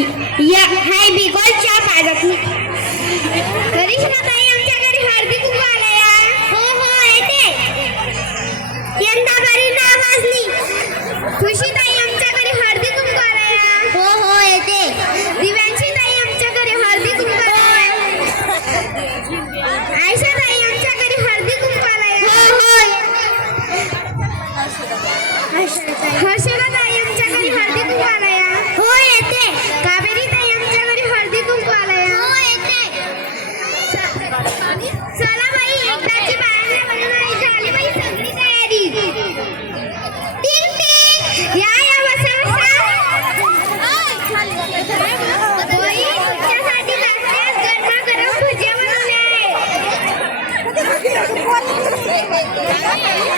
या हाय चार चहा की करिश्मा भाई Yeah.